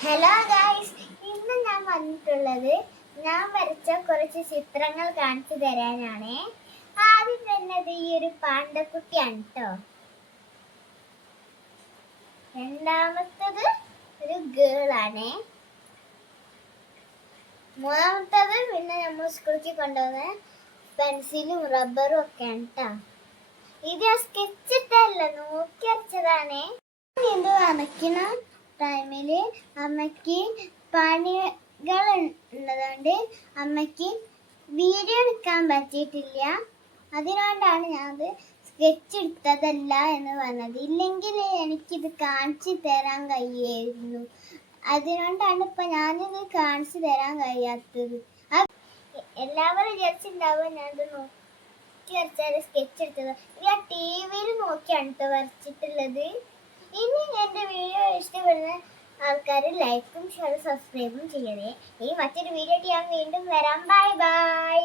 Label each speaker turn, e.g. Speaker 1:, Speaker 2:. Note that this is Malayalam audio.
Speaker 1: ഹലോ ഗായ്സ് ഇന്ന് ഞാൻ വന്നിട്ടുള്ളത് ഞാൻ വരച്ച കുറച്ച് ചിത്രങ്ങൾ കാണിച്ചു തരാനാണ്. ആദ്യം വരുന്നത് ഈ ഒരു പാണ്ടക്കുട്ടിയാണ് കേട്ടോ രണ്ടാമത്തത് ഒരു ഗേൾ ആണ്. മൂന്നാമത്തത് പിന്നെ നമ്മൾ സ്കൂളിലേക്ക് കൊണ്ടുപോകുന്ന പെൻസിലും റബ്ബറും ഒക്കെയാണ് കേട്ടോ ഇത് സ്കെച്ചിട്ടല്ല സ്കെച്ച് നോക്കി വരച്ചതാണേ. ഇത് വരയ്ക്കണം ടൈമിൽ അമ്മയ്ക്ക് പണികൾ ഉള്ളതുകൊണ്ട് അമ്മയ്ക്ക് വീഡിയോ എടുക്കാൻ പറ്റിയിട്ടില്ല. അതിനുകൊണ്ടാണ് ഞാനത് സ്കെച്ച് എടുത്തതല്ല എന്ന് പറഞ്ഞത്. ഇല്ലെങ്കിൽ എനിക്കിത് കാണിച്ചു തരാൻ കഴിയായിരുന്നു. അതിനോണ്ടാണ് ഇപ്പം ഞാനിത് കാണിച്ചു തരാൻ കഴിയാത്തത്. എല്ലാവരും വിചാരിച്ചിട്ടുണ്ടാവും ഞാനത് നോക്കി വരച്ചാൽ സ്കെച്ച് എടുത്തത്? ഞാൻ ടി വിയിൽ നോക്കിയാണ് കേട്ടോ വരച്ചിട്ടുള്ളത്. ഇനി എന്റെ വീഡിയോ ഇഷ്ടപ്പെടുന്ന ആൾക്കാർ ലൈക്കും ഷെയറും സബ്സ്ക്രൈബും ചെയ്യണേ. ഈ മറ്റൊരു വീഡിയോ ഞാൻ വീണ്ടും വരാം. Bye bye.